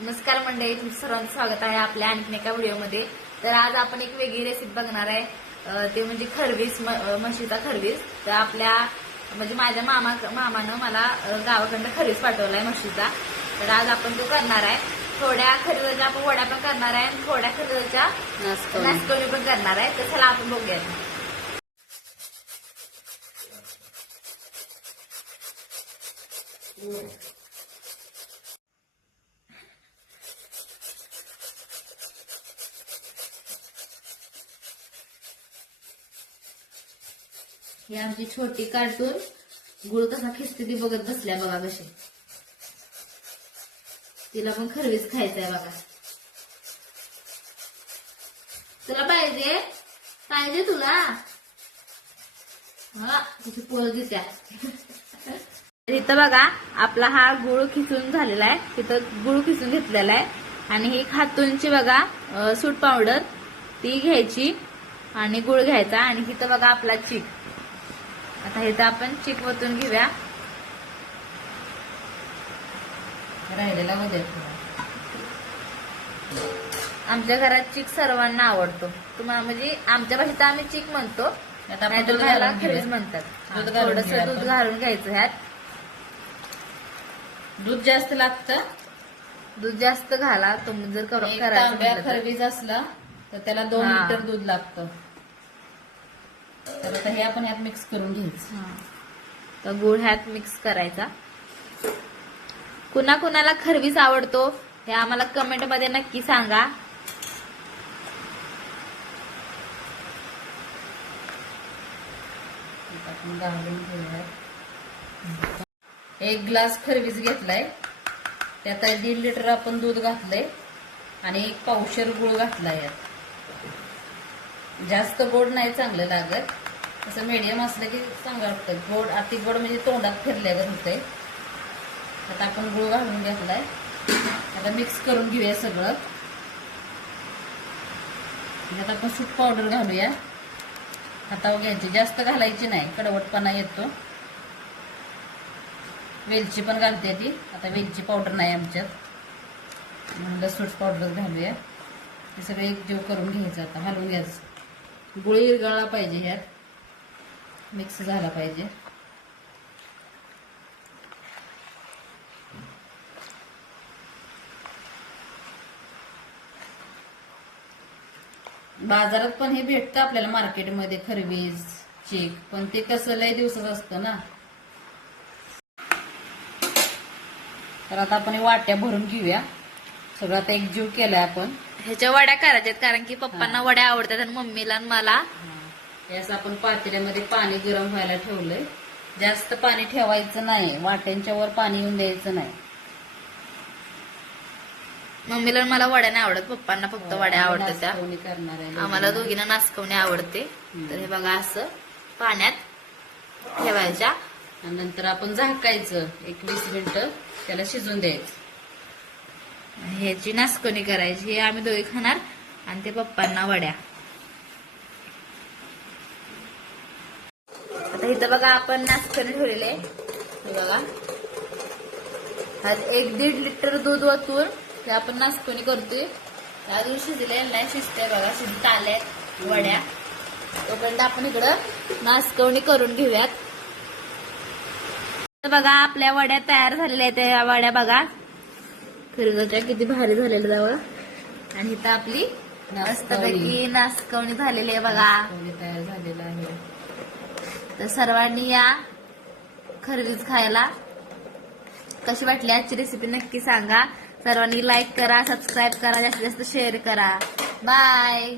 नमस्कार मंडळी तुमचं सर्वांचं स्वागत आहे आपल्या आणखीन एका व्हिडिओमध्ये. तर आज आपण एक वेगळी रेसिपी बघणार आहे. ते म्हणजे खरवीस म्हशीचा खरवीस. तर आपल्या म्हणजे माझ्या मामा मामानं मला गावाकडनं खरवीस पाठवलाय म्हशीचा. तर आज आपण तो करणार आहे. थोड्या खरवीच्या आपण वड्या पण करणार आहे आणि थोड्या खरवीच्या नाचकवणी पण करणार आहे. तर चला आपण बघूयात. ही आमची छोटी कार्टून गुळ कसा खिस्ती ती बघत बसल्या बघा कशी तिला पण खरवीच खायचंय बघा. तुला पाहिजे? पाहिजे तुला? हा तुझी पोळ दिसत्या इथं बघा आपला हा गुळ खिचून झालेला आहे. तिथं गुळ खिचून घेतलेला आहे. आणि ही खातूनची बघा सूट पावडर ती घ्यायची आणि गुळ घ्यायचा. आणि इथं बघा आपला चीक. आता इथं आपण चीक वतून घेऊया. राहिलेला मध्ये आमच्या घरात चीक सर्वांना आवडतो. तुम्हाला म्हणजे आमच्या भाषेत आम्ही चीक म्हणतो. आपण त्याला खरीच. म्हणतात. थोडस दूध आपण. घालून घ्यायचं ह्यात. दूध जास्त लागतं? दूध जास्त घाला. तुम्ही जर करायचं तर. खरबीज असला तर त्याला दोन हा. लिटर दूध लागतं. तर आता हे आपण यात मिक्स करून घ्यायचं. तर गुळ ह्यात मिक्स करायचा. कुणा कुणाला खरवीस आवडतो हे आम्हाला कमेंटमध्ये नक्की सांगा. एक ग्लास खरबीज घेतलाय. त्यात दीड लिटर आपण दूध घातलंय आणि एक पावशर गुळ घातलाय यात. जास्त गोड नाही चांगलं लागत. असं मीडियम असलं की चांगलं वाटतं गोड अति गोड म्हणजे तोंडात फिरल्यागत होते आता आपण गुळ घालून घेतलाय. आता मिक्स करून घेऊया सगळं. आता आपण सूप पावडर घालूया. हातावर घ्यायची जास्त घालायची नाही. कडवटपणा येतो. वेलची पण घालते ती. आता वेलची पावडर नाही आमच्यात. म्हणलं सूट पावडर घालूया. हे सगळं एकजीव करून घ्यायचं. आता हलवून घ्यायचं. गुळ इरगळला पाहिजे ह्यात. मिक्स झाला पाहिजे. बाजारात पण हे भेटतं आपल्याला मार्केटमध्ये खरवीज चीक पण ते कसं लय दिवसाचं असतं ना. तर आता आपण हे वाट्या भरून घेऊया. सगळं आता एकजीव केलाय आपण. ह्याच्या वड्या करायच्यात कारण की पप्पांना वड्या आवडतात आणि मम्मीला आणि मला. यास आपण पातेल्यामध्ये पाणी गरम व्हायला ठेवलंय. जास्त पाणी ठेवायचं नाही. वाट्यांच्या वर पाणी येऊन द्यायचं नाही. मम्मीला आणि मला वड्या नाही आवडत. पप्पांना फक्त वड्या आवडतात त्या. नाचवणी करणार आहे. आम्हाला दोघींना नाचकवणे आवडते. तर हे बघा असं पाण्यात ठेवायच्या. आणि नंतर आपण झाकायचं. एक वीस मिनिटं त्याला शिजून द्यायचं. ह्याची नासकणी करायची हे आम्ही दोघे खाणार. आणि ते पप्पांना वड्या. आता इथं बघा आपण नासकणी ठेवलेले. बघा. एक दीड लिटर दूध ओतून ते आपण नाचकवणी करतोय. अजून शिजले नाही शिजते बघा. शिजत आल्यात वड्या. तोपर्यंत आपण इकडं नाचकवणी करून घेऊयात. तर बघा आपल्या वड्या तयार झालेल्या आहेत. या वड्या बघा. फिरवच्या किती भारी झालेल्या जवळ आणि इथं आपली मस्तपैकी नाचकवणी झालेली आहे बघा. तयार झालेलं आहे. तर सर्वांनी या खरवीज खायला. कशी वाटली आजची रेसिपी नक्की सांगा. सर्वांनी लाईक करा सबस्क्राईब करा जास्तीत जास्त शेअर करा. बाय